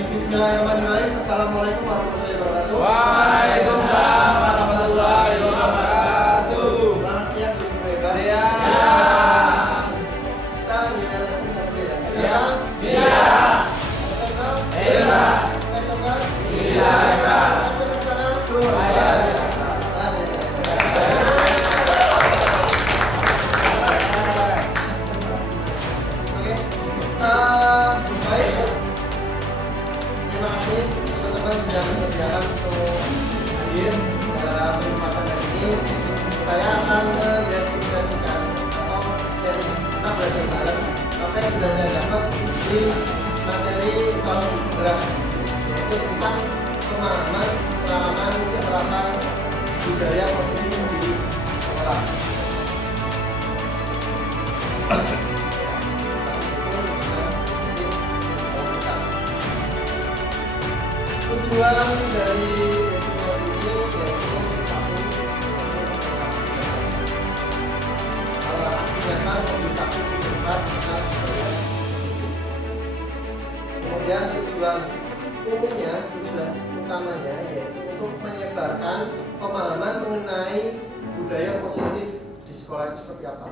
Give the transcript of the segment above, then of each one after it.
Baik, bismillahirrahmanirrahim. Assalamualaikum warahmatullahi wabarakatuh. Waalaikumsalam warahmatullahi wabarakatuh. Selamat siang, Ibu Hebat. Siang. Kita adalah SMK berbeda. SMK Bisa. SMK Hebat. SMK Bisa hebat. SMK sana. Luar biasa. Oke. Baik. Terima kasih teman-teman sudah menyediakan untuk hadir dalam kesempatan hari ini. Saya akan mendefinisikan atau sharing tentang belajar bareng apa yang sudah saya dapat di materi tahun bergerak, yaitu tentang pengalaman penerapan budaya positif di sekolah. Tujuan dari destinasi ini yaitu satu, aksi nyata membisaki tempat tentang budaya. Kemudian tujuan umumnya, tujuan utamanya yaitu untuk menyebarkan pemahaman mengenai budaya positif di sekolah itu seperti apa.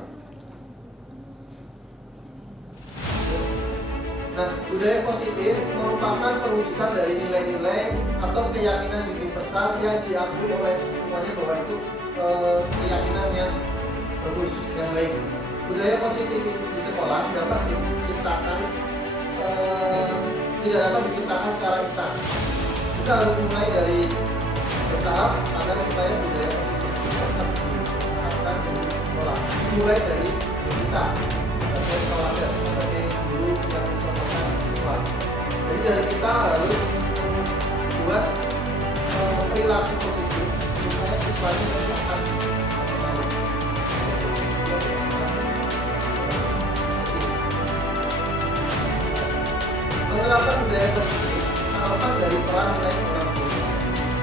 Nah, budaya positif merupakan perwujudan dari nilai-nilai atau keyakinan universal yang diakui oleh semuanya bahwa itu keyakinan yang bagus, yang baik. Budaya positif di sekolah dapat diciptakan, tidak dapat diciptakan secara instan. Kita harus mulai dari bertahap agar supaya budaya positif dapat diterapkan di sekolah. Mulai dari kita sebagai teladan, sebagai guru yang mencontohkan siswa. Jadi dari kita harus membuat perilaku positif supaya siswanya nanti akan mau. Menerapkan budaya positif tak lepas dari peran nilai seorang guru.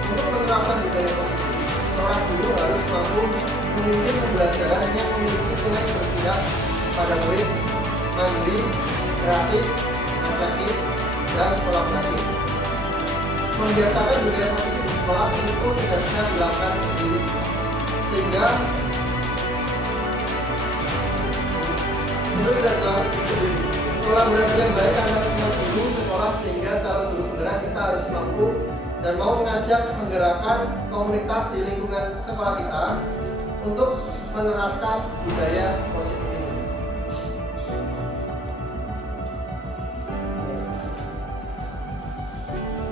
Untuk menerapkan budaya positif, seorang guru harus mampu memimpin pembelajaran yang memiliki nilai berpihak pada murid, mandiri, kreatif, efektif, dan kolaboratif. Membiasakan budaya positif di sekolah tentu tidak bisa dilakukan sendiri, sehingga menurut data kolaborasi yang baik antara semua guru sekolah, sehingga calon guru penggerak kita harus mampu dan mau mengajak menggerakkan komunitas di lingkungan sekolah kita untuk menerapkan budaya positif ini.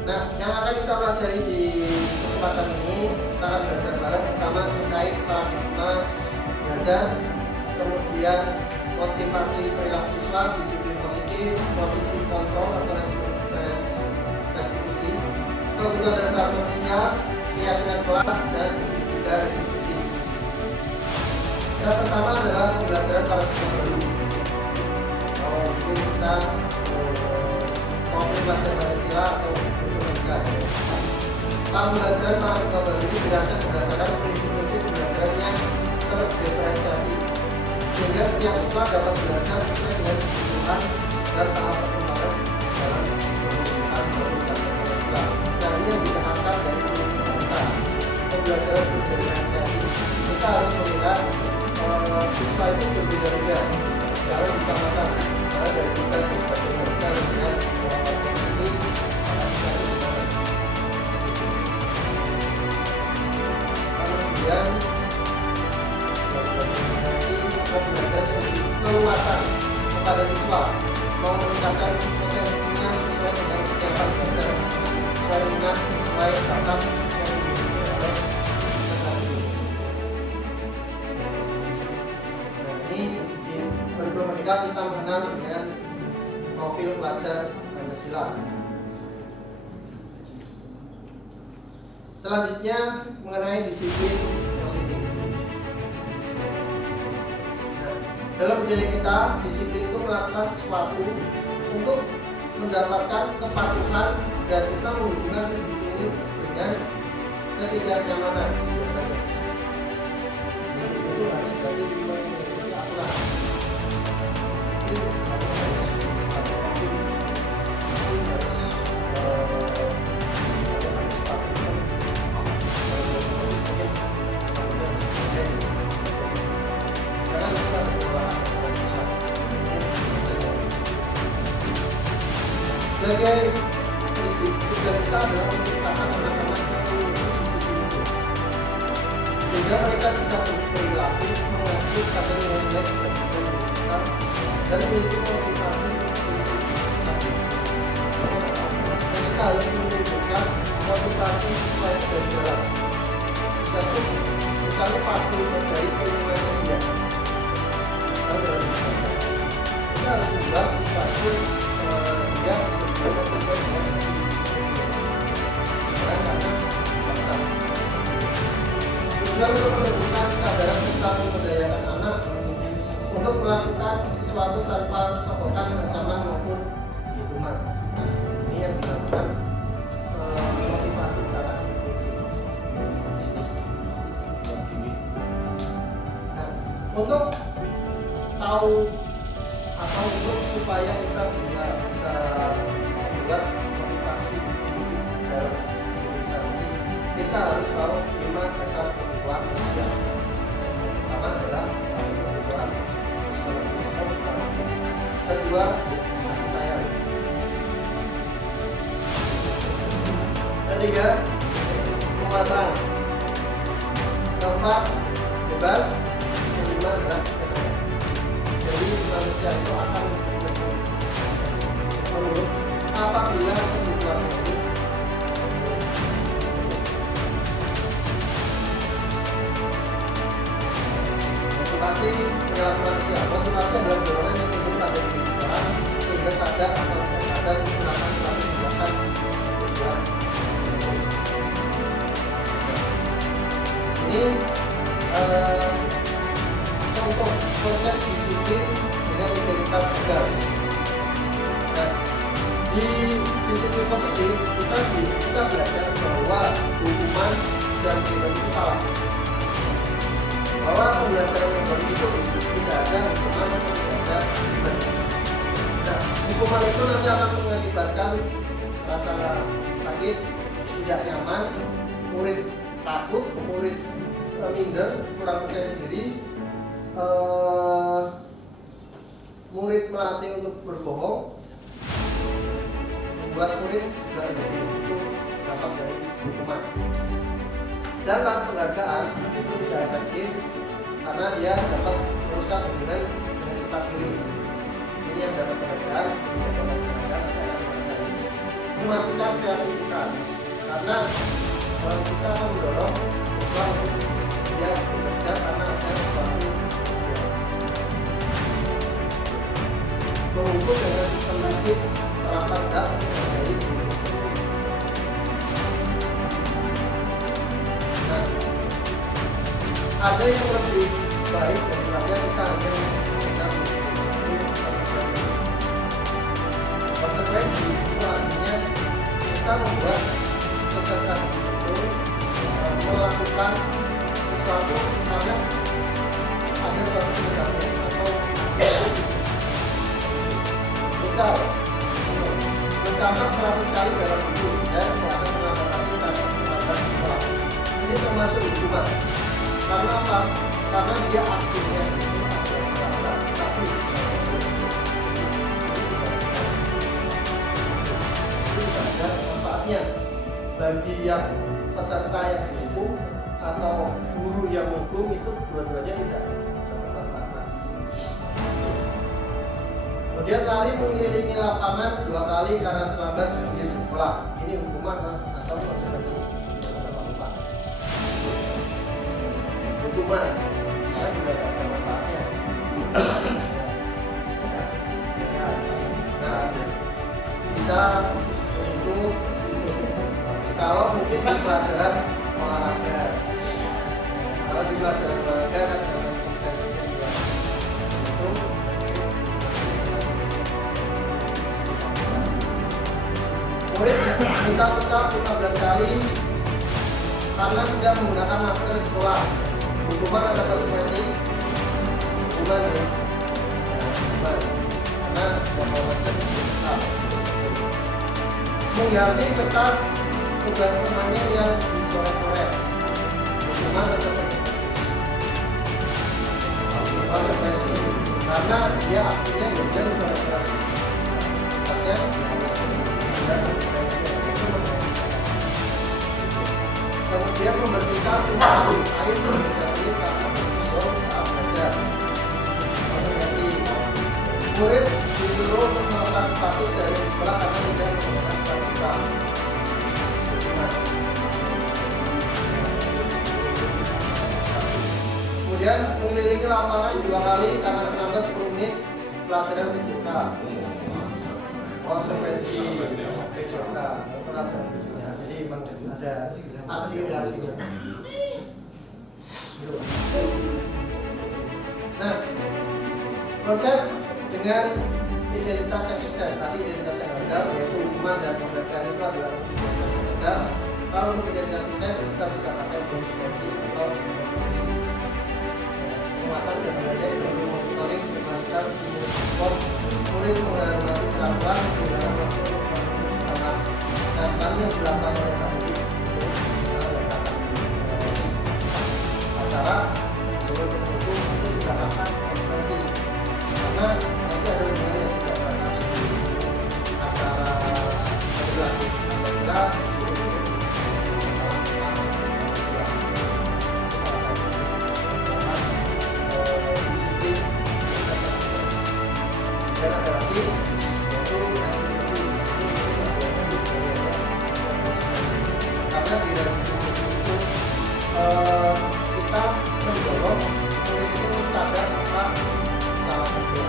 Nah, yang akan kita pelajari di kesempatan ini, kita akan belajar bareng pertama terkait paradigma belajar, kemudian motivasi perilaku siswa, disiplin positif, posisi kontrol atau restitusi, kebutuhan dasar manusia, keyakinan kelas, dan ketiga restitusi. Yang pertama adalah pembelajaran paradigma baru. Mungkin kita profil belajar Pancasila atau pembelajaran paradigma baru ini dirancang berdasarkan prinsip-prinsip pembelajaran yang terdiferensiasi, sehingga setiap siswa dapat belajar sesuai dengan kebutuhan dan tahap perkembangan dalam pembelajaran Pancasila. Nah, ini yang ditekankan dari kita pembelajaran berdiferensiasi. Kita harus melihat siswa itu berbeda-beda, jangan disamakan. Karena dari kita siswa itu bisa melihat potensi kemudian pembelajaran yang keluasan kepada siswa mau meningkatkan potensinya sesuai dengan kesiapan belajar sesuai minat, sesuai bakat yang dimiliki oleh peserta didik. Nah, ini di kurikulum merdeka kita mengenal dengan profil pelajar Pancasila. Selanjutnya mengenai disiplin positif. Nah, dalam budaya kita, disiplin itu melakukan sesuatu untuk mendapatkan kepatuhan, dan kita menghubungkan disiplin ini dengan ketidaknyamanan biasanya. Disiplin itu harus berarti mengikuti aturan. Disiplin harus sebagai pendidik tujuan kita adalah menciptakan anak-anak yang memiliki sisi itu, sehingga mereka bisa berperilaku mengacu pada nilai-nilai dan besar dan memiliki motivasi untuk mereka harus menunjukkan motivasi supaya berjalan. Sesuatu misalnya patuh dari keinginannya dia, kita harus membuat sesuatu yang berjalan sesuai dengan karena fakta. Tujuan untuk menunjukkan kesadaran tentang memberdayakan anak untuk melakukan sesuatu tanpa sokokan ancaman maupun hukuman. Nah, ini yang dilakukan motivasi secara prinsip. Nah, untuk tahu atau untuk supaya kita bisa membuat motivasi prinsip dalam bisa ini, kita harus tahu 5 dasar kebutuhan manusia. Pertama adalah kebutuhan kedua, kasih sayang. Ketiga, kepuasan. Keempat, bebas. Kelima adalah kesenangan. Jadi manusia itu akan menurut apabila kebutuhan ini motivasi perilaku manusia. Motivasi adalah dorongan yang timbul pada diri seseorang sehingga sadar atau tidak sadar menggunakan suatu tindakan tujuan. Ini contoh konsep disiplin dengan integritas tegas. Nah, di disiplin positif kita belajar bahwa hukuman dan pidana itu salah. Bahwa pembelajaran yang baru itu tidak ada hukuman atau tidak ada pidana. Nah, hukuman itu nanti akan mengakibatkan rasa sakit, tidak nyaman, murid takut, murid minder, kurang percaya diri, murid melatih untuk berbohong, membuat murid juga menjadi itu dapat dari hukuman. Sedangkan penghargaan itu tidak efektif karena dia dapat merusak hubungan dengan sifat diri. Ini yang dapat penghargaan, yang dapat penghargaan adalah merasa mematikan kreativitas karena kita akan mendorong siswa untuk dia bekerja karena ada sesuatu menghukum dengan sistem limit merampas hak dari Indonesia. Nah, ada yang lebih baik daripada kita hanya sekedar konsekuensi. Konsekuensi itu artinya kita membuat peserta itu melakukan sesuatu karena ada suatu tindakan atau aksi. Misal mencatat 100 kali dalam buku dan tidak akan melakukan tindakan sekolah. Ini termasuk hukuman. Karena apa? Karena dia aksinya itu adalah tapi tidak ada manfaatnya bagi yang peserta yang dihukum atau guru yang menghukum, itu dua-duanya tidak dapat manfaat. Kemudian lari mengelilingi lapangan 2 kali karena terlambat berdiri di sekolah. Ini hukuman atau konsekuensi. Hukuman karena juga tidak ada manfaatnya. Nah, bisa seperti itu kalau mungkin di pelajaran olahraga. Kalau di pelajaran olahraga kan ada kompetensinya juga. Itu murid minta pusat 15 kali karena tidak menggunakan masker di sekolah. Hukuman ada konsekuensi. Hukuman ya. Hukuman. Karena tidak mau masker di sekolah. Mengganti kertas tugas temannya yang dicoret-coret. Hukuman ada konsekuensi karena dia aksinya ya dia mencoret-coret kertasnya. mengelilingi lapangan 2 kali karena terlambat 10 menit pelajaran PJK. Konsekuensi PJK, pelajaran PJK. Jadi ada aksi-aksinya. Nah, konsep dengan identitas yang sukses tadi, identitas yang gagal yaitu hukuman dan penghargaan itu adalah identitas yang gagal. Kalau untuk identitas sukses kita bisa pakai konsekuensi atau penguatan jabatannya dengan monitoring, memonitor, support, murid menghormati peraturan di dalam waktu kesalahan dan yang dilakukan oleh kami acara sebelum hukum itu juga akan konsekuensi karena masih ada hubungan yang tidak berangkat antara perilaku Pancasila disiplin dan ada lagi yaitu restitusi karena di restitusi itu kita mendorong murid itu sadar apa salah satu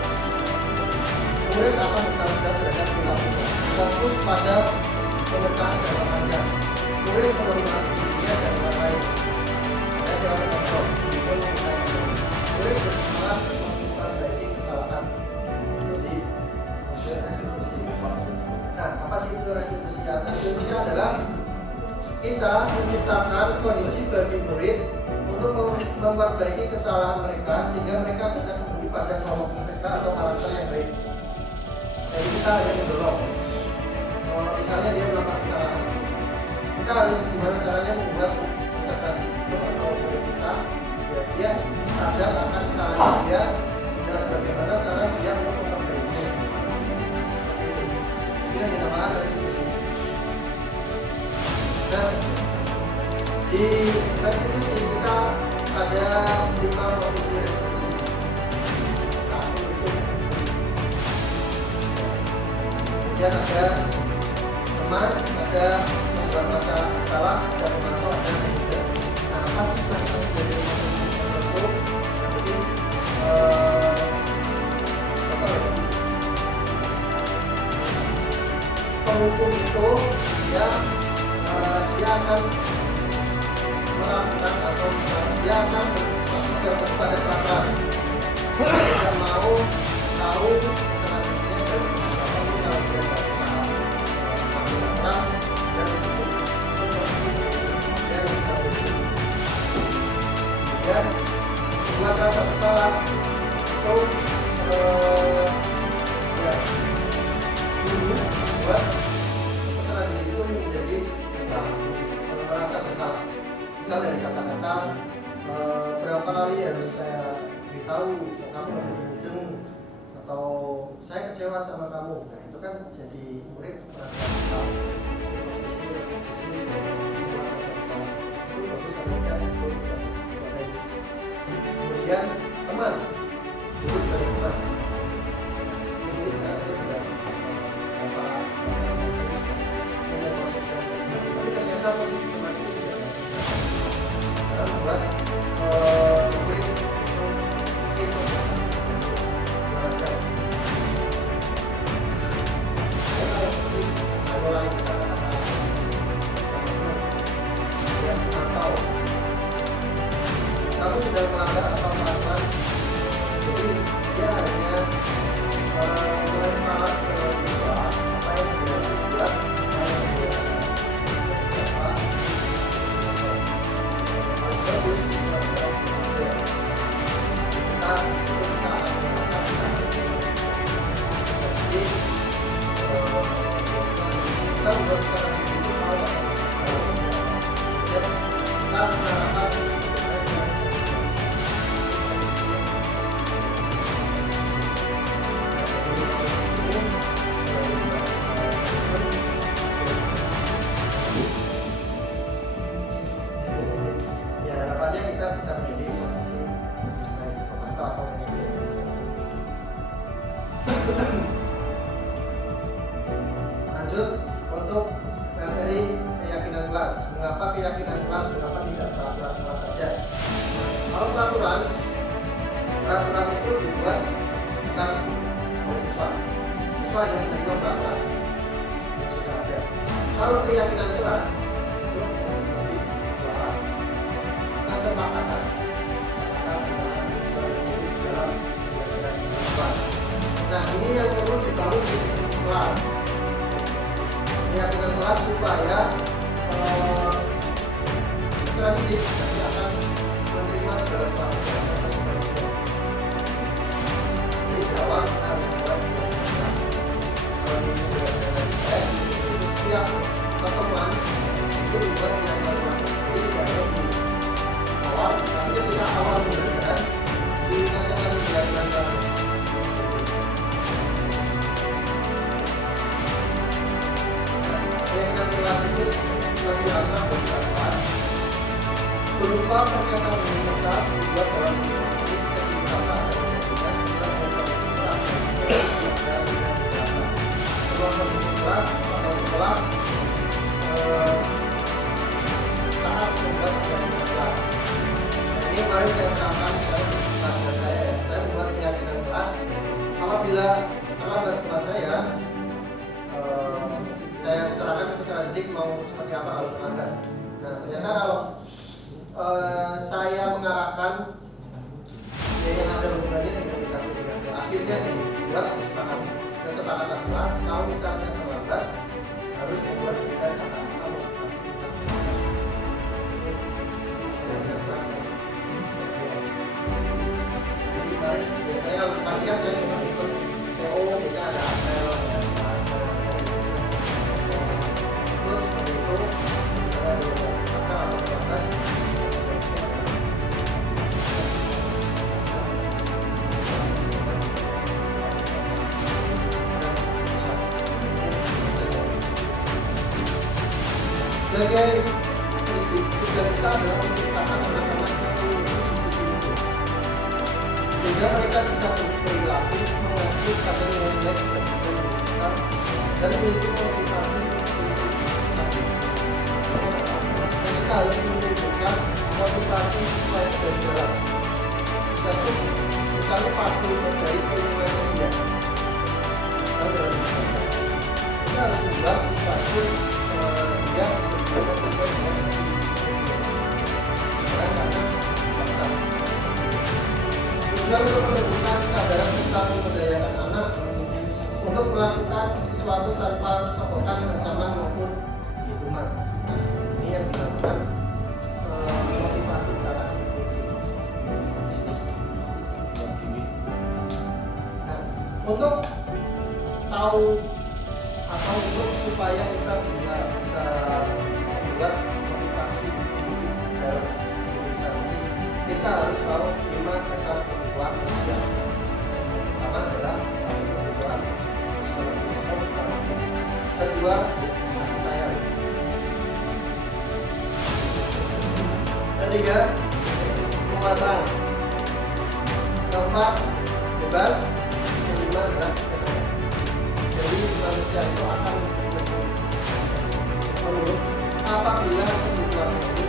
murid akan bertanggung jawab terhadap perilaku fokus pada pemecahan jangka panjang murid menghormati dirinya dan orang lain dan jangan kontrol murid bersemangat untuk memperbaiki kesalahan jadi restitusi. Nah, apa sih itu restitusi? Restitusi adalah kita menciptakan kondisi bagi murid untuk memperbaiki kesalahan mereka sehingga mereka bisa kembali pada kelompok mereka atau karakter yang baik. Jadi kita hanya mendorong. Misalnya dia melakukan kesalahan, kita harus gimana caranya membuat peserta itu atau murid kita biar dia sadar akan kesalahan dia dan bagaimana cara dia untuk memperbaikinya. Itu yang dinamakan restitusi. Nah, di restitusi kita ada 5 posisi restitusi. Satu itu kemudian ada teman, ada membuat rasa bersalah, ada pemantau, ada manajer. Nah, apa sih manfaat dari itu? Mungkin penghukum itu dia akan melakukan atau dia akan bergantung pada peraturan. Dia mau tahu selanjutnya dan kalau dia bisa mengambil perang dan bisa kemudian buat rasa bersalah itu ya dulu buat peserta didik itu menjadi bersalah, merasa bersalah. Misal dari kata-kata berapa kali harus saya beritahu kamu yang berundeng atau saya kecewa sama kamu. Nah itu kan jadi murid merasa bersalah. Posisi restitusi membuat rasa bersalah itu bagus saja itu tidak baik. Kemudian teman, dulu sebagai teman mungkin saya tidak tapi ternyata posisi teman itu tidak karena membuat murid itu belajar. Kalau lagi kata-kata yang atau kamu sudah melanggar apa peraturan, jadi dia hanya melempar ke siswa apa yang dia buat, apa yang dia siapa bagus kita akan melakukan jadi kita buat secara itu tahu dan kita mengharapkan kita bisa menjadi posisi baik pemantau atau manajer. Lanjut untuk menerima berapa yang sudah ada. Kalau keyakinan kelas itu lebih bahwa kesepakatan dalam kelas. Nah, ini yang perlu dibangun di kelas. Keyakinan kelas supaya strategi nanti akan menerima segala sesuatu. Ini di awal harus mulai dilakukan. Kalau di setiap pertemuan itu dibuat yang baru. Jadi tidak ada di awal, tapi ketika awal pembelajaran diingatkan lagi keyakinan baru. Keyakinan kelas itu lebih asal berkaitan berupa pernyataan universal dibuat dalam bentuk bisa digunakan dan sesuai dengan kelas sebuah kondisi kelas atau sekolah saat membuat keyakinan kelas. Ini kemarin saya terangkan pada saya membuat keyakinan kelas apabila terlambat kelas saya serahkan ke peserta didik mau seperti apa kalau terlambat. Nah, ternyata kalau saya mengarahkan yang ada hubungannya dengan DKV, akhirnya dibuat kesepakatan kelas kalau misalnya terlambat harus membuat desain kata-kata motivasi. Jadi kemarin biasanya kalau sepagi kan saya ikut PO, biasanya ada apel, seperti itu saya atau terlambat. Sebagai pendidik, tugas kita adalah menciptakan anak-anak yang memiliki sisi itu, sehingga mereka bisa berperilaku mengacu pada nilai-nilai dan besar dan memiliki motivasi untuk mereka harus menunjukkan motivasi supaya berjalan. Seperti misalnya patuh dari keinginannya dia, kita harus membuat sesuatu yang tujuan untuk menunjukkan kesadaran tentang memberdayakan anak untuk melakukan sesuatu tanpa sokokan ancaman maupun hukuman. Nah, ini yang dilakukan motivasi secara prinsip. Nah, untuk tahu atau untuk supaya kita bisa membuat motivasi fisik dalam bisa ini, kita harus tahu 5 dasar kebutuhan sosial. Pertama adalah kebutuhan sosial. Kedua, kasih sayang. Ketiga, kepuasan. Keempat, bebas. Kelima adalah kesenangan. Jadi manusia itu akan menurut apabila kebutuhan ini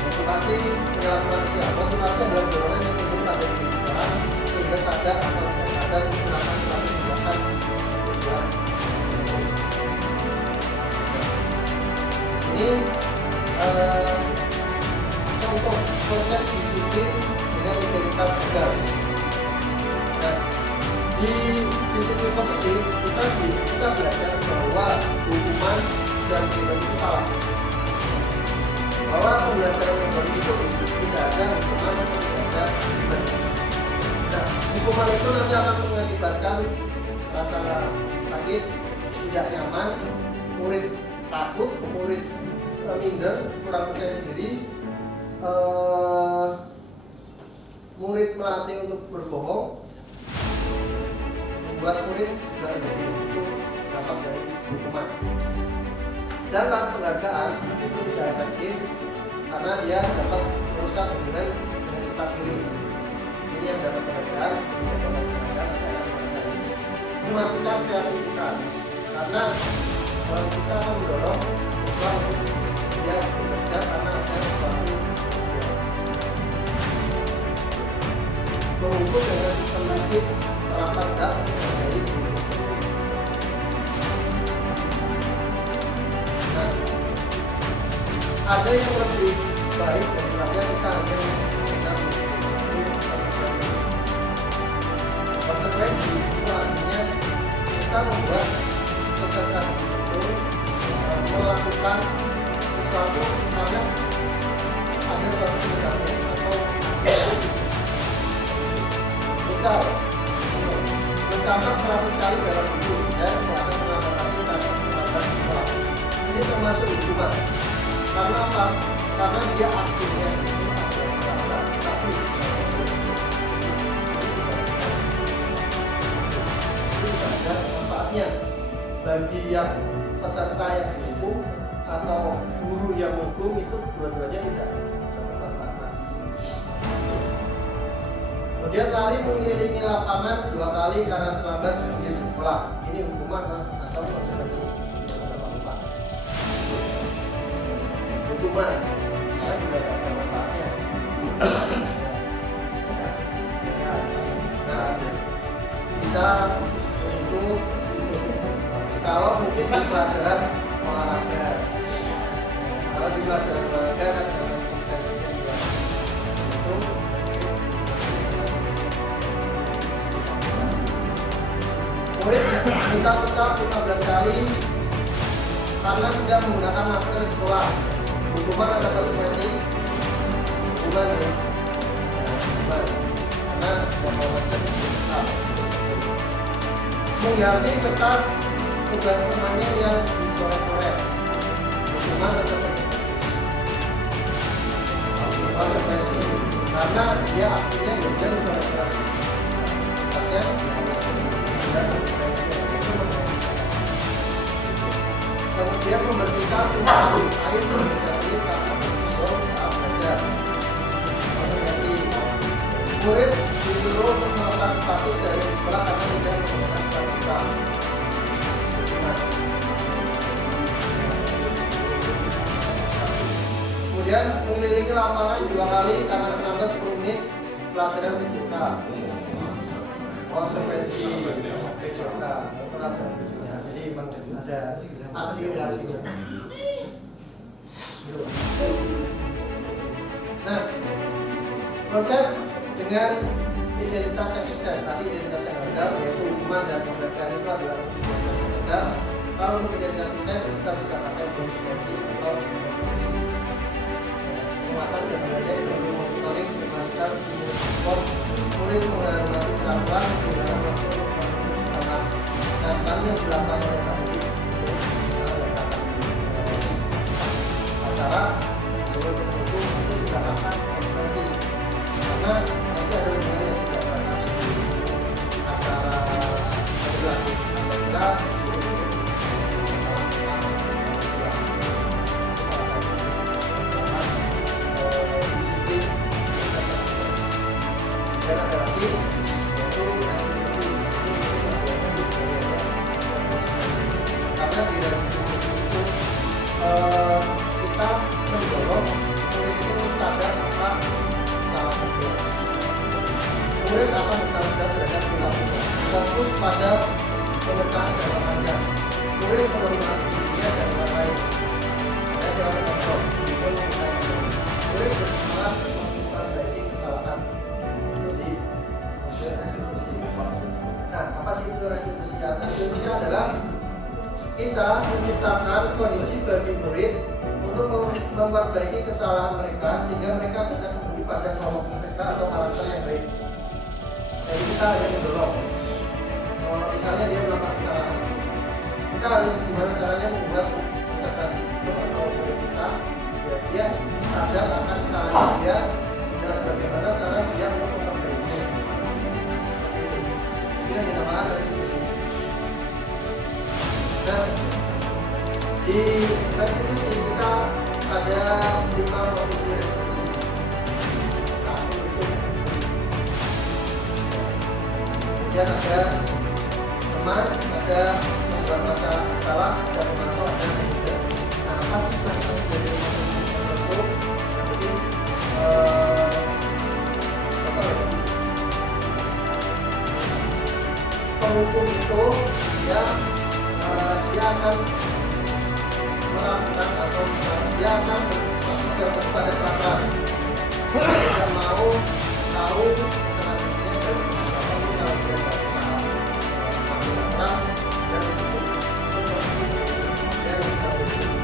motivasi perilaku manusia. Motivasi adalah dorongan yang timbul pada diri seseorang sehingga sadar atau tidak sadar menggunakan suatu tindakan tujuan. Ini contoh konsep disiplin dengan integritas tegas. Nah, di disiplin positif kita belajar bahwa hukuman dan pidana itu salah. Bahwa pembelajaran yang baik itu tidak ada hukuman atau tidak ada pidana. Nah, hukuman itu nanti akan mengakibatkan rasa sakit, tidak nyaman, murid takut, murid minder, kurang percaya diri, murid melatih untuk berbohong, membuat murid juga menjadi itu dapat dari hukuman. Sedangkan penghargaan itu tidak efektif karena dia dapat merusak hubungan dengan sifat diri. Ini yang dapat penghargaan, yang dapat penghargaan adalah mematikan kreativitas karena kita akan mendorong siswa untuk dia bekerja karena ada sesuatu. menghukum dengan sistem bukit merampas hak dari Nah, ada yang lebih baik daripada kita hanya sekedar konsekuensi. Konsekuensi itu artinya kita membuat peserta itu melakukan sesuatu karena ada suatu tindakan atau aksi. Misal mencatat 100 kali dalam buku dan tidak akan menambahkan tindakan sekolah. Ini termasuk hukuman. Karena apa? Karena dia aksinya itu ada tapi tidak ada manfaatnya bagi yang peserta yang dihukum atau guru yang menghukum, itu dua-duanya tidak dapat manfaat. Kemudian lari mengelilingi lapangan 2 kali karena terlambat berdiri di sekolah. Ini hukuman atau konsekuensi. Hukuman karena juga tidak ada manfaatnya. Nah, bisa seperti itu kalau mungkin di pelajaran olahraga. Kalau di pelajaran olahraga kan ada kompetensinya juga. Itu murid minta pusat 15 kali karena tidak menggunakan masker di sekolah. Hukuman ada konsekuensi. Hukuman ya. Hukuman. Karena tidak mau masker di sekolah. Mengganti kertas tugas temannya yang dicoret-coret. Hukuman ada konsekuensi. Karena dia aksinya ya dia mencoret-coret. Kertasnya ada konsekuensi. Kemudian membersihkan air berjenis karena belum saat belajar. Konsekuensi murid disuruh untuk melepas sepatu dari sekolah karena tidak menggunakan sepatu hitam. Kemudian mengelilingi lapangan 2 kali karena terlambat 10 menit pelajaran PJK. Konsekuensi PJK pelajaran PJK. Jadi ada aksi-aksinya. Nah, konsep dengan identitas yang sukses tadi, identitas yang gagal yaitu hukuman dan penghargaan itu adalah identitas yang gagal. Kalau untuk identitas sukses kita bisa pakai konsekuensi atau penguatan jabatannya dengan monitoring, pemantauan, stimulus support, murid menghormati peraturan di dalam waktu kesalahan dan yang dilakukan oleh kami acara sebelum hukum itu juga akan konsekuensi karena masih ada hubungan yang tidak berangkat antara regulasi Pancasila disiplin dan ada lagi yaitu restitusi. Karena di restitusi itu kita mendorong murid itu sadar apa salah berbuat. Murid akan bertanggung jawab terhadap perilaku. Fokus pada pemecahan jangka panjang. Murid menghormati dirinya dan orang lain. Dan jangan kontrol. Murid bersemangat untuk memperbaiki kesalahan. Jadi restitusi. Nah, apa sih itu restitusi? Restitusi adalah kita menciptakan kondisi bagi murid untuk memperbaiki kesalahan mereka sehingga mereka bisa kembali pada kelompok mereka atau karakter yang baik. Jadi kita hanya mendorong. Kalau misalnya dia melakukan kesalahan, kita harus gimana caranya membuat peserta itu atau murid kita biar dia sadar akan kesalahan dia dan bagaimana cara dia untuk memperbaikinya. Itu yang dinamakan restitusi. Nah, di restitusi kita ada 5 posisi restitusi. Satu itu kemudian ada teman, ada membuat rasa bersalah, ada pemantau, ada manajer. Nah, apa sih manfaat dari itu? Mungkin penghukum itu dia akan melakukan atau dia akan berpegang pada peraturan. Dia tidak mau tahu selanjutnya dan apapun kalau dia tidak bisa mengambil orang dan bisa berhukum.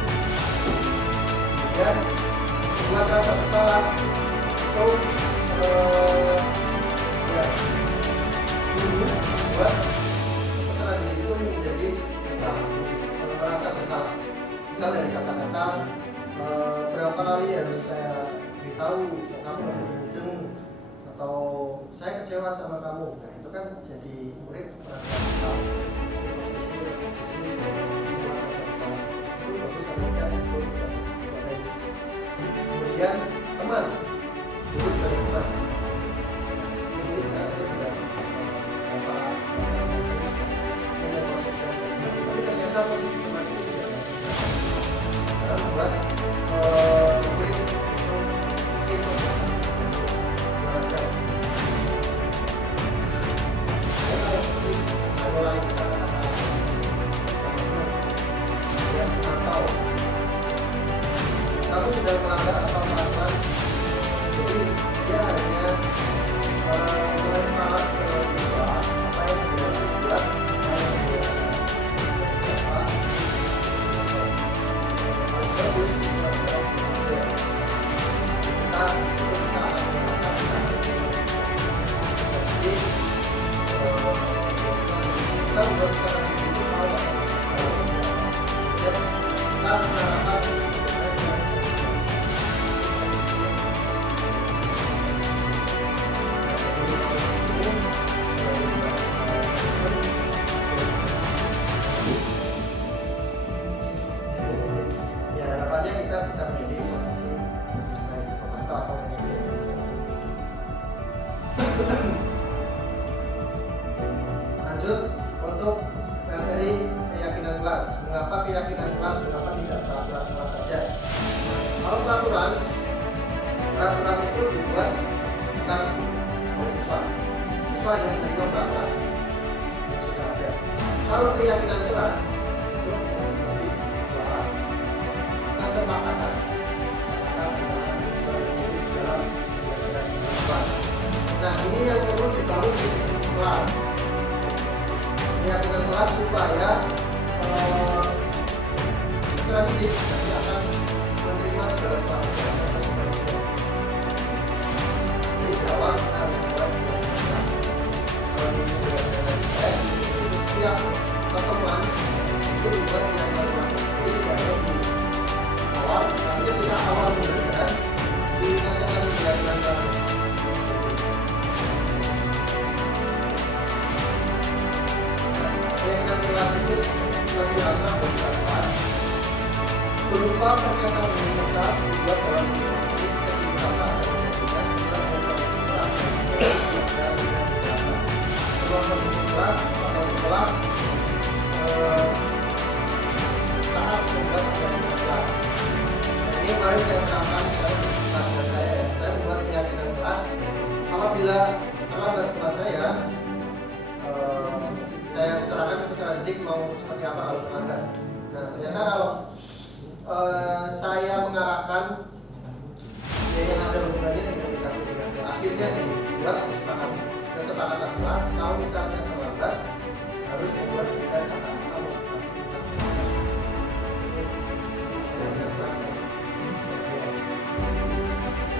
Dan buat rasa bersalah itu dulu buat peserta didik itu menjadi bersalah, merasa bersalah. Misal dari kata-kata berapa kali harus saya beritahu kamu yang berudeng atau saya kecewa sama kamu. Nah itu kan jadi murid merasa bersalah. Posisi restitusi membuat merasa bersalah itu bagus saja itu baik. Kemudian teman, dulu sebagai teman mungkin saya tidak tapi ternyata posisi teman itu tidak karena membuat murid itu belajar. Kalau lagi kata-kata yang atau kamu sudah melanggar apa-apa, jadi dia hanya melempar siswa apa yang dia buat, apa yang dia siapa bagus kita akan melakukan jadi kita buat secara itu tahu dan kita mengharapkan kita bisa menjadi posisi baik pemantau atau manajer. Lanjut untuk materi keyakinan kelas. Mengapa keyakinan kelas? Mengapa tidak peraturan kelas saja? Kalau peraturan itu dibuat bukan oleh siswa yang menerima peraturan yang sudah ada. Kalau keyakinan kelas itu kesepakatan dalam. Nah ini yang perlu dibangun di kelas, keyakinan kelas supaya mitra didik nanti akan menerima segala sesuatu. Jadi di awal kita harus membuat keyakinan. Kalau di setiap pertemuan itu dibuat keyakinan kelas. Jadi tidak ada di awal, tapi ketika awal belajar diingatkan lagi keyakinan kelas. Keyakinan kelas itu lebih asal berkata berupa pernyataan universal dibuat dalam bentuk bisa digunakan dan dijadikan sesuai program kelas dan digunakan sebuah kondisi kelas atau sekolah saat membuat keyakinan kelas. Ini kemarin saya terangkan pada saya membuat keyakinan kelas apabila terlambat kelas saya serahkan ke peserta didik mau seperti apa kalau terlambat. Nah ternyata kalau saya mengarahkan yang ada hubungannya dengan DKV akhirnya dibuat kesepakatan kelas kalau misalnya terlambat harus membuat desain kata-kata motivasi.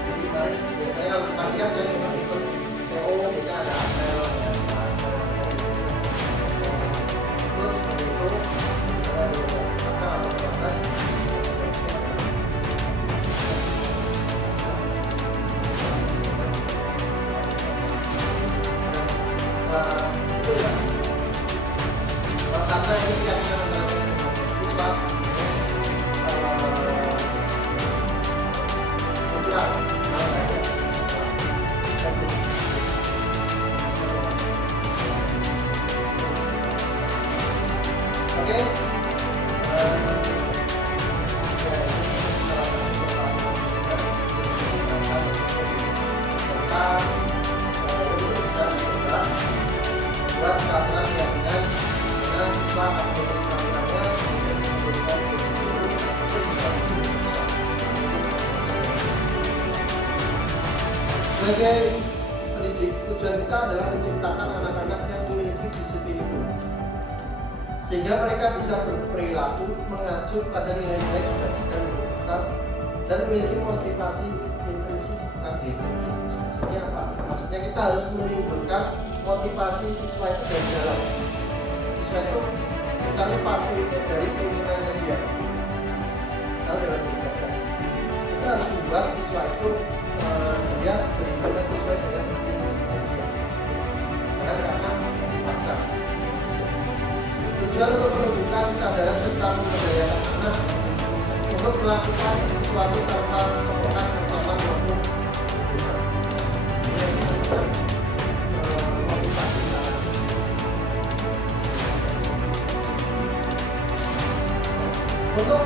Jadi kemarin biasanya kalau sepagi kan saya ikut PO biasanya ada apel seperti itu saya atau terlambat. Itu ya karena ini keyakinan antara siswa kultural dan sebagai pendidik, tujuan kita adalah menciptakan anak-anak yang memiliki disiplin itu, sehingga mereka bisa berperilaku mengacu pada nilai-nilai kebajikan universal dan memiliki motivasi intrinsik. Bukan intrinsik, maksudnya apa? Maksudnya kita harus menimbulkan motivasi siswa itu dari dalam. Siswa itu misalnya patuh itu dari keinginannya dia, misalnya dalam beribadah, kita harus membuat siswa itu dia beribadah sesuai dengan keinginan dia, jangan karena paksa. Tujuan untuk menumbuhkan kesadaran serta memberdayakan anak untuk melakukan sesuatu tanpa sokongan ancaman maupun hukuman. Ini yang disebut motivasi anak. Untuk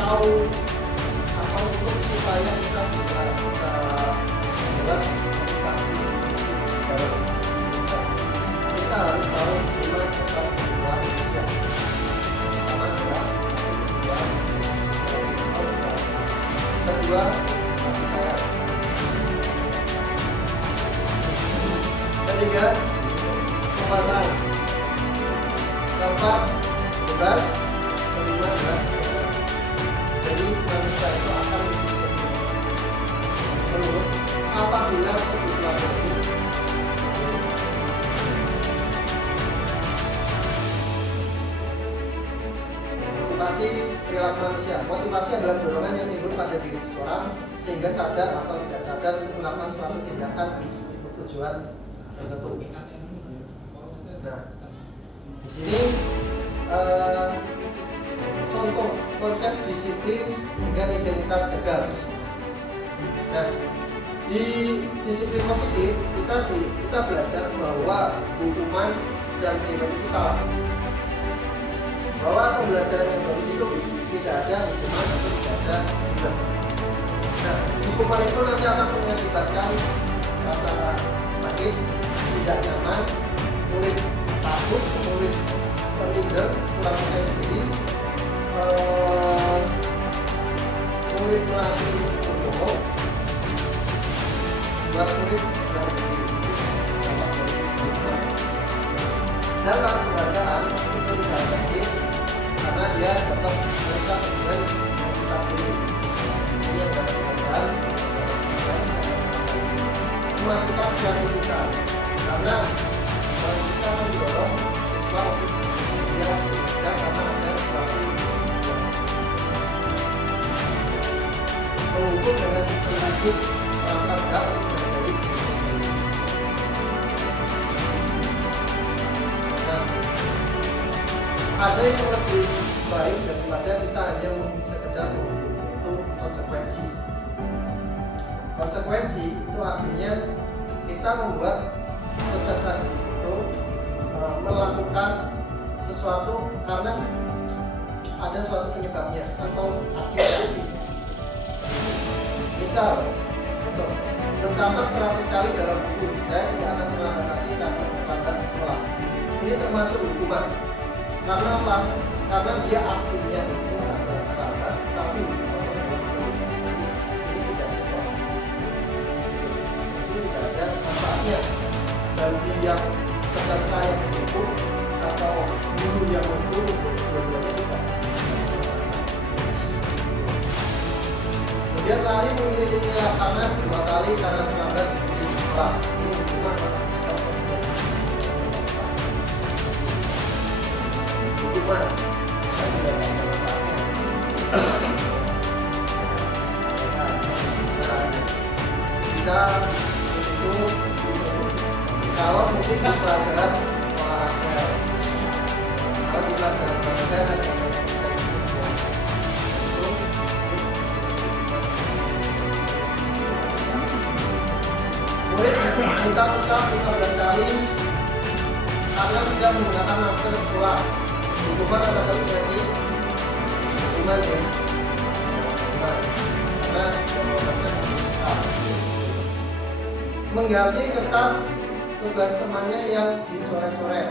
tahu atau untuk supaya kita bisa membuat motivasi dalam desa, kita harus tahu 5 dasar kehidupan manusia. Pertama adalah kehidupan, kedua kasih sayang, ketiga kekuasaan, keempat bebas, kelima adalah kesehatan. Jadi manusia itu akan menurut apabila kebutuhan ini motivasi perilaku manusia. Motivasi adalah dorongan yang timbul pada diri seseorang sehingga sadar atau tidak sadar untuk melakukan suatu tindakan untuk tujuan tertentu. Nah, di sini contoh konsep disiplin dengan identitas gagal. Nah, di disiplin positif kita belajar bahwa hukuman dan penipuan itu salah. Bahwa pembelajaran yang bagus itu tidak ada hukuman atau tidak ada penipuan. Nah, hukuman itu nanti akan mengakibatkan rasa sakit, tidak nyaman, murid takut, murid terminder, kurang percaya diri, murid melatih berbohong, buat murid berbohong. Sedangkan penghargaan itu tidak efektif karena dia dapat merusak dengan kita pilih. Ini yang dapat penghargaan mematikan kreativitas karena kita mendorong siswa untuk dia bekerja karena ada sesuatu menghukum dengan sistematik perangkat gak dari ada yang lebih baik daripada kita hanya sekedar menghukum, yaitu konsekuensi. Konsekuensi itu artinya kita membuat peserta didik itu melakukan sesuatu karena ada suatu penyebabnya atau aksi-aksi. Misal, untuk mencatat 100 kali dalam buku, saya tidak akan terlambat lagi karena terlambat sekolah. Ini termasuk hukuman. Karena apa? Karena dia aksinya itu agak terlambat, tapi hukumannya ini tidak sesuai. Itu tidak ada manfaatnya bagi yang peserta yang menghukum atau guru yang menghukum, dua-duanya tidak. Kemudian lari mengelilingi lapangan 2 kali karena terlambat di sekolah. Ini hukuman atau hukuman. Saya tidak ada manfaatnya. Bisa itu kalau mungkin di pelajaran olahraga, kalau di pelajaran olahraga murid minta push-up 15 kali karena tidak menggunakan masker di sekolah. Hukuman atau konsekuensi? Hukuman ya. Hukuman. Karena tidak menggunakan masker. Mengganti kertas tugas temannya yang dicoret-coret.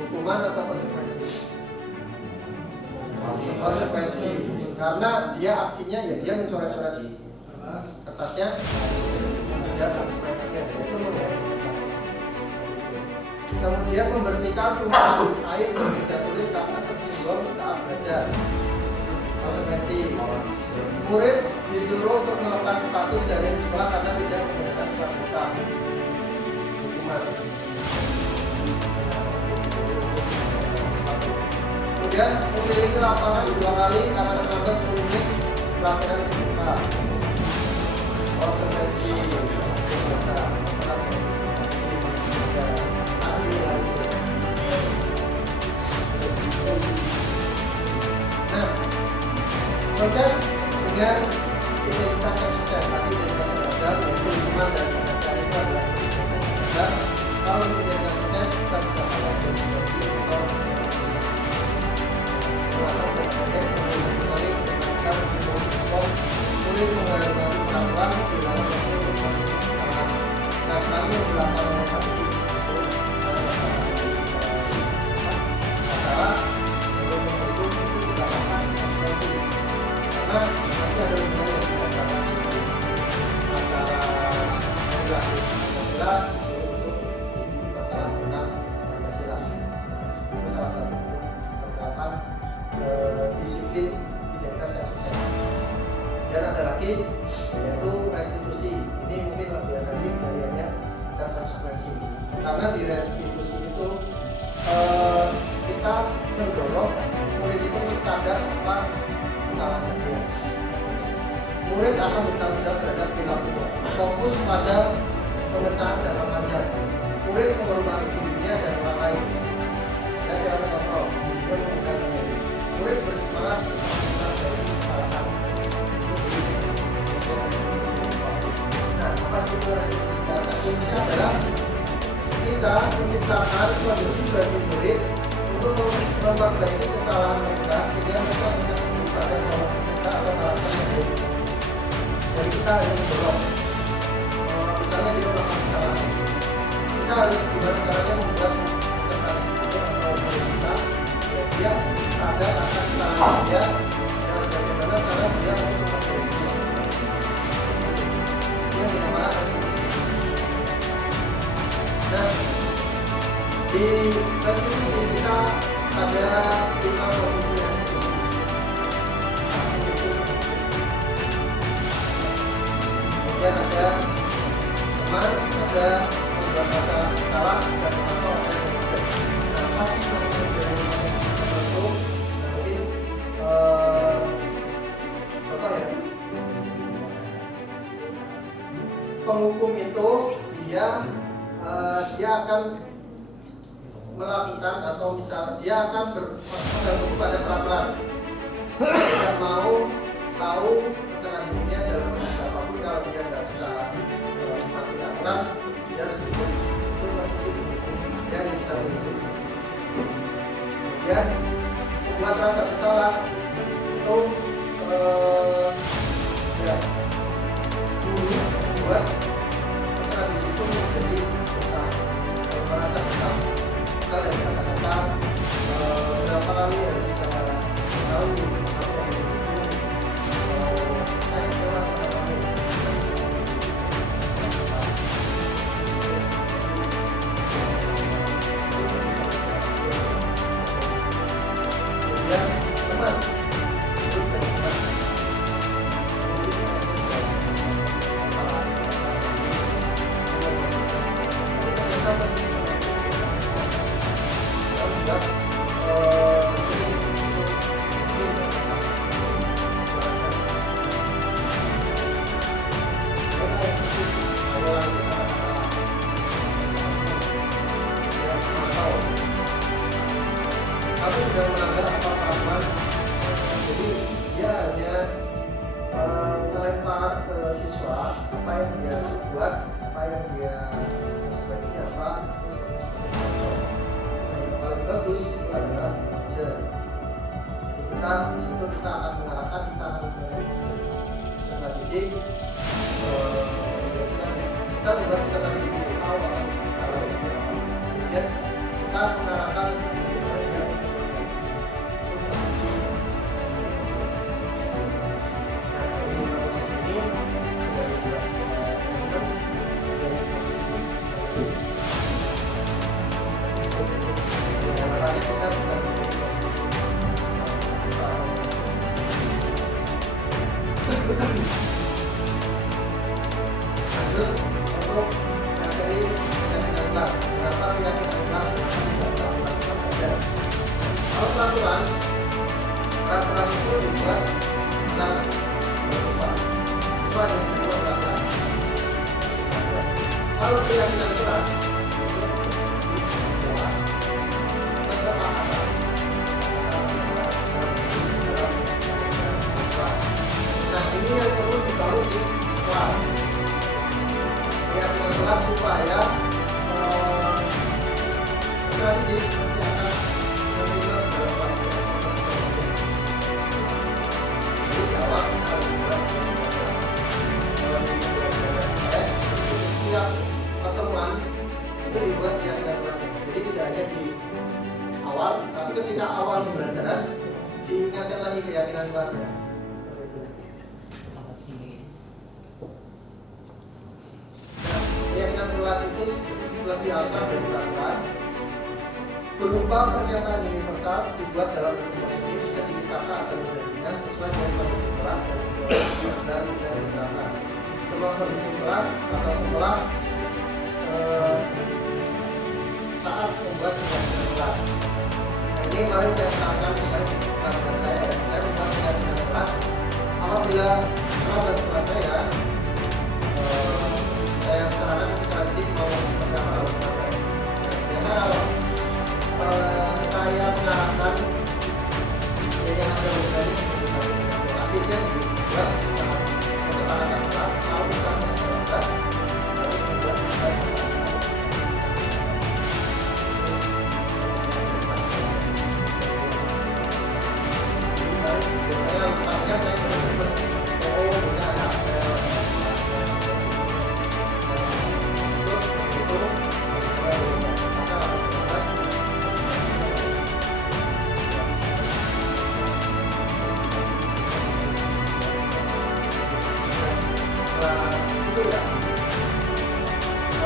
Hukuman atau konsekuensi? Konsekuensi. Karena dia aksinya ya dia mencoret-coret kertasnya. ada konsekuensinya, yaitu menghidratasi. Kemudian membersihkan tumpahan air di meja tulis karena tersinggung saat belajar. Konsekuensi, murid disuruh untuk melepas sepatu sehari di sekolah karena tidak menggunakan sepatu hitam. Hukuman. Kemudian mengelilingi lapangan 2 kali karena terlambat 10 menit pelajaran dibuka. Konsekuensi nah, konsep dengan identitas yang sukses tadi identitas yang gagal yaitu hukuman dan penghargaan itu adalah identitas yang gagal. Kalau identitas sukses kita bisa melihat konsekuensi atau boleh mengalami peraturan di dalam kesalahan. Nah, kami yang dilakukan oleh Bakti masalah belum menentu itu dilakukan konsekuensi karena masih ada hubungan yang tidak antara Pancasila untuk masalah tentang Pancasila. Itu salah satu penerapan disiplin identitas yang sukses. Dan ada lagi yaitu restitusi. Ini mungkin lebih efektif dari hanya ada konsekuensi. Karena di restitusi itu kita mendorong murid itu sadar apa kesalahan dia. Murid akan bertanggung jawab terhadap perilakunya. Fokus pada pemecahan jangka panjang. Murid menghormati dirinya dan orang lain. Dan jangan kontrol. Dia memegang diri. Murid bersemangat dari kesalahan. Nah, apa sih restitusi? Restitusi adalah kita menciptakan kondisi bagi murid untuk memperbaiki kesalahan mereka sehingga mereka bisa kembali pada pola mereka atau karakter yang baik. Jadi kita harus mendorong. Misalnya dia melakukan kesalahan, kita harus gimana caranya membuat peserta itu atau murid kita dia sadar akan kesalahan dia dan bagaimana cara dia untuk memperbaiki. Yang dinamakan restitusi. Nah, di restitusi kita ada 5 posisi restitusi. Kemudian ada teman, ada membuat rasa salah, dan atau ada yang bekerja. Nah, pasti masih dari tertentu. Nah, mungkin contoh ya. Penghukum itu dia akan melakukan atau misalnya dia akan mengganggu pada peraturan. Dia tidak mau tahu pesanan hidupnya dalam apapun kalau dia nggak bisa mematuhi aturan, dia harus dihukum. Itu posisi penghukum yang bisa dihukum. Kemudian membuat rasa bersalah itu ya guru membuat pesanan hidup itu menjadi bersalah, merasa bersalah. Misalnya kata-kata berapa kali harus tahu apa yang saya kecewa sama kamu. setelah ini nanti akan menerima segala sesuatu. Jadi di awal kita harus buat setiap pertemuan itu dibuat keyakinan kelasnya. Jadi tidak hanya di awal, tapi ketika awal pembelajaran diingatkan lagi keyakinan kelasnya. Keyakinan kelas itu lebih abstrak dari peraturan, berupa pernyataan universal dibuat dalam bentuk positif, sedikit kata atau mudah ringan sesuai dengan kondisi kelas dan situasi dan dari belakang. Semua kondisi kelas atau sekolah saat membuat keyakinan kelas. Nah, ini kemarin saya terangkan misalnya di pelajaran saya membuat keyakinan kelas apabila sahabat kelas saya serahkan secara detik mau pertama kalau karena kalau saya mengarahkan yang ada berani akhirnya dibuat kesepakatan kelas kalau misalnya terlambat harus membuat biasanya harus pastikan saya bisa ada itu ya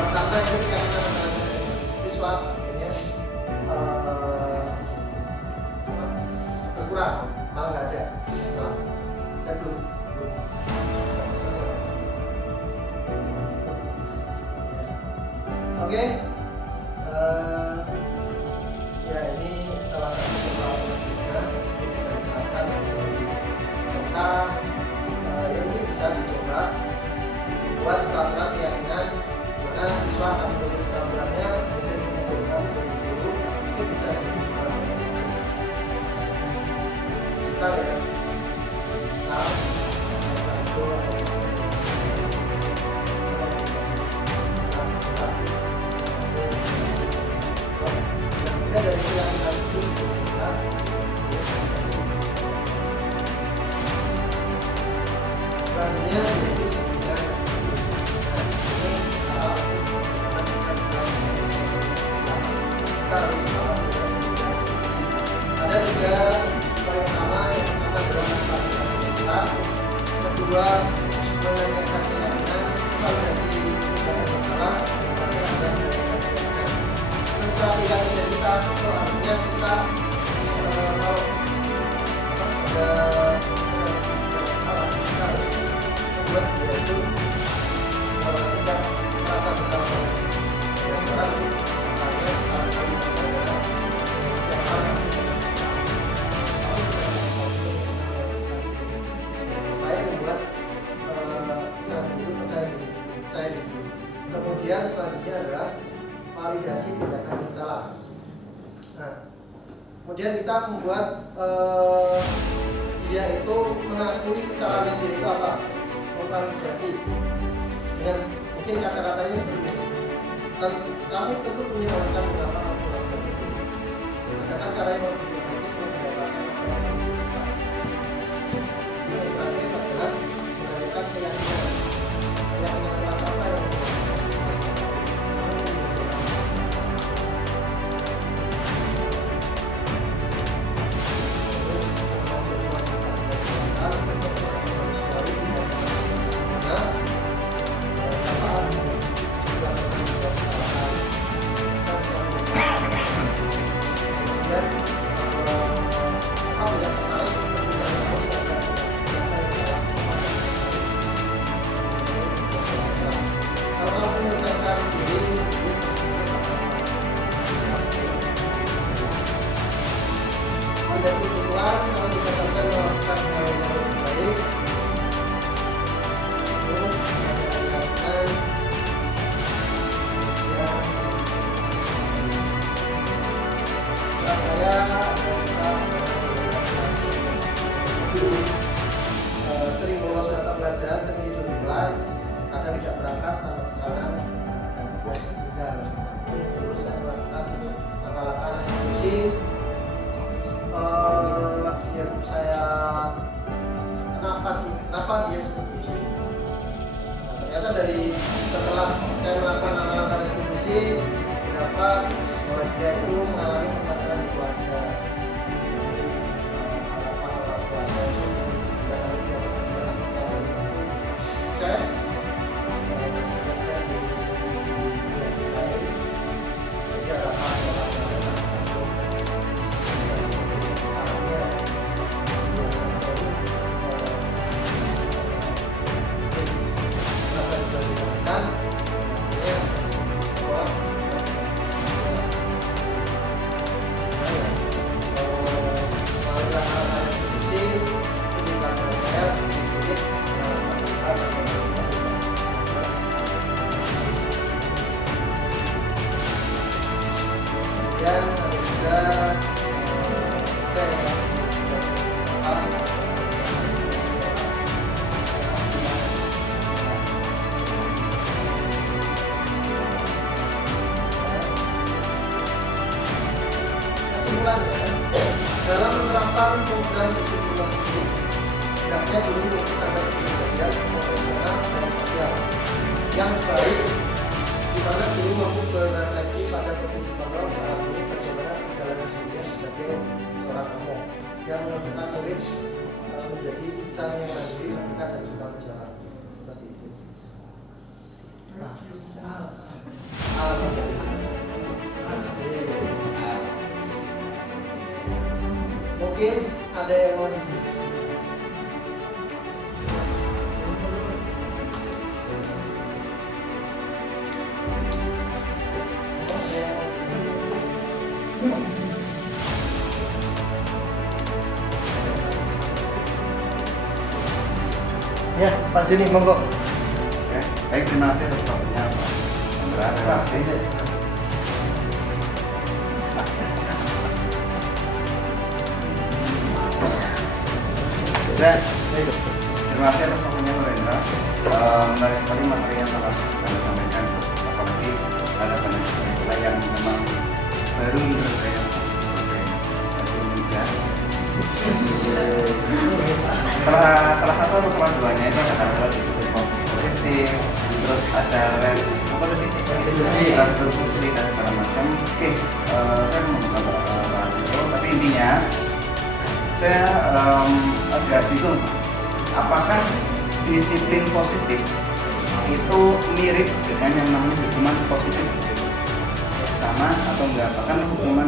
karena ini yang siswa akhirnya berkurang malah nggak ada. Saya belum oke. Ya ini salah satu evaluasinya yang bisa diterapkan serta yang mungkin bisa dicoba buat peraturan keyakinan mana siswa akan menulis programnya menjadi program menjadi guru itu bisa dicoba. Kita ya dari keyakinan itu selanjutnya yaitu sebenarnya kita harus ada tiga poin utama. Yang pertama adalah kapasitas, kedua menanyakan keyakinan, validasi dugaan masalah, kestabilan identitas itu artinya kita kalau ada kita harus membuat dia itu tidak merasa bersalah dan orang supaya membuat peserta itu percaya diri. Kemudian selanjutnya adalah validasi tindakan yang salah. Nah, kemudian kita membuat dia itu mengakui kesalahan diri itu apa? Memvalidasi dengan mungkin kata-katanya seperti ini. Dan kamu tentu punya alasan mengapa kamu melakukan itu. Adakah cara yang lebih efektif untuk mendapatkan apa yang kamu inginkan? Yang terakhir adalah menanyakan keyakinan. Keyakinan kelas apa yang dan berdapat bahwa dia itu mengalami permasalahan di keluarga. Harapan orang tuanya itu tidak harus dia sukses. Dan ada juga kesimpulannya, dalam menerapkan program disiplin positif, hendaknya guru itu standar kepribadian profesional dan sosial yang baik, di mana guru mampu berefleksi pada posisi kontrol saat ini bagaimana perjalanan dirinya sebagai seorang kamu yang menentukan murid menjadi insan yang mandiri, merdeka dan bertanggung jawab. Seperti itu. Mungkin ada yang mau didiskusi. Ya, Pak Sini, monggo. Oke, baik, terima kasih atas waktunya Pak Chandra. Terima kasih. Dan terima kasih atas waktunya Pak Rendra. Menarik sekali materi yang telah Anda sampaikan, apalagi ada penelitian yang memang baru menurut saya salah satu atau salah duanya itu ada hal-hal disiplin positif, terus ada restitusi dan segala macam. Oke, saya mau bahas itu, tapi intinya saya agak bingung apakah disiplin positif itu mirip dengan yang namanya hukuman positif, sama atau enggak? Bahkan hukuman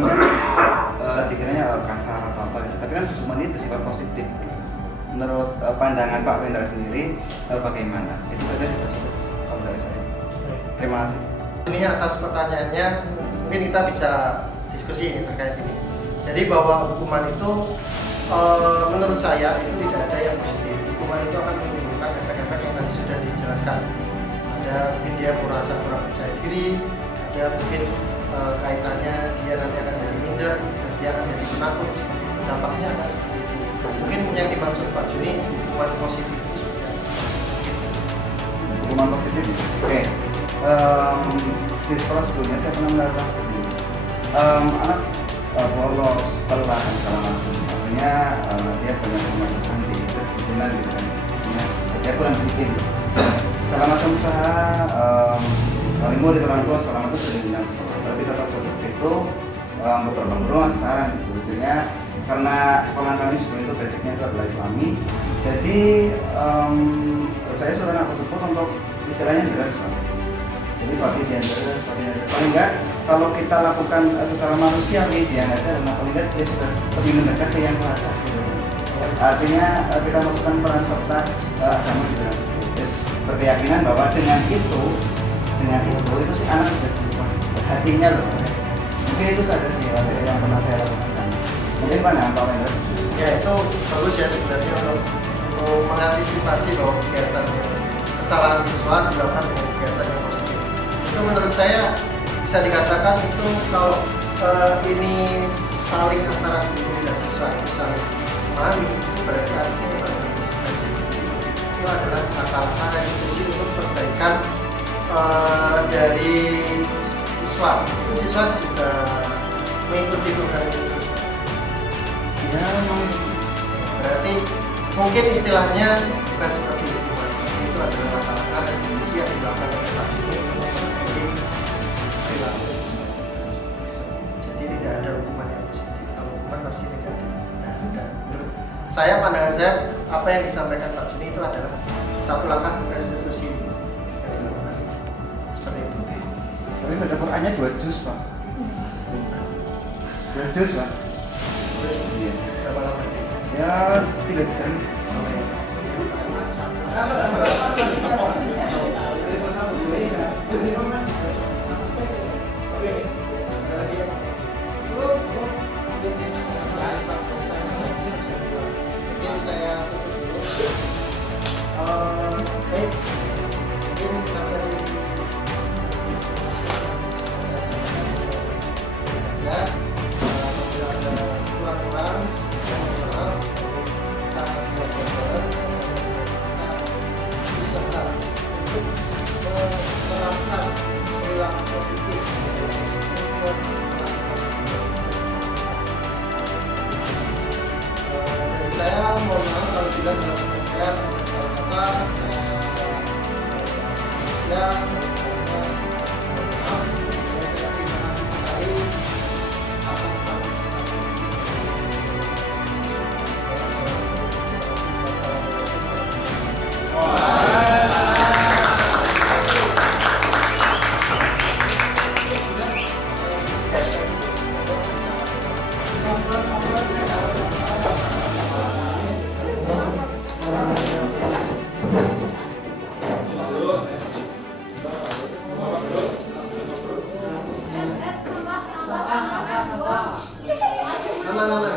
dikiranya kasar atau apa gitu, tapi kan hukuman ini bersifat positif gitu. Menurut pandangan Pak Wendra sendiri bagaimana? Itu saja kalau dari saya. Terima kasih. Ini atas pertanyaannya, mungkin kita bisa diskusi terkait ini. Jadi bahwa hukuman itu menurut saya itu tidak ada yang positif. Hukuman itu akan menimbulkan efek-efek yang tadi sudah dijelaskan. Ada mungkin dia merasa kurang percaya diri, ada mungkin kaitannya dia nanti akan jadi minder, dia akan jadi penakut. Dampaknya akan seperti itu. Mungkin yang dimaksud Pak Juni hukuman positif itu sudah. Hukuman positif. Oke. Di sekolah sebelumnya saya pernah melihat seperti ini. Anak bolos, lelah dan segala macam. Artinya dia banyak kemajuan di kedisiplinan gitu kan. Dia kurang disiplin. Segala macam usaha paling murid orang tua selama itu sudah dibilang sekolah. Tapi tetap seperti itu beberapa guru masih saran gitu. Maksudnya karena sekolah kami sebelum itu basicnya itu adalah Islami, jadi saya suruh anak tersebut untuk istilahnya dress. Jadi pagi dia dress, paling enggak kalau kita lakukan secara manusiawi dia aja, paling enggak dia sudah lebih mendekat ke yang kuasa gitu. Artinya kita masukkan peran serta agama di dalam berkeyakinan bahwa dengan itu si anak sudah berubah hatinya loh. Mungkin itu saja sih hasil yang pernah saya lakukan. Mungkin mana Pak Wendra? Ya itu bagus ya sebenarnya untuk mengantisipasi bahwa kegiatan kesalahan siswa dilakukan dengan kegiatan yang positif. Itu menurut saya bisa dikatakan itu kalau ini saling antara guru dan siswa itu saling memahami, itu berarti artinya itu adalah langkah-langkah restitusi untuk perbaikan dari siswa. Itu siswa juga mengikuti program itu. Ya, berarti mungkin istilahnya bukan seperti itu, itu adalah langkah-langkah restitusi yang dilakukan oleh Pak Juni. Jadi pandangan saya apa yang disampaikan Pak Juni itu adalah satu langkah restitusi yang dilakukan seperti itu. Tapi baca Qurannya 2 juz Pak. 2 juz Pak. Iya. Berapa lama ini? Ya 3 jam. Oke, ada lagi ya Pak? Mungkin saya tutup dulu. Baik, mungkin materi ya, apabila ada kurang-kurang, mohon maaf. Kita belajar beserta untuk menerapkan perilaku positif. Dari saya mohon maaf kalau tidak dalam kesempatan salah kata saya mohon maaf dan saya terima kasih sekali atas partisipasi. Aman-aman.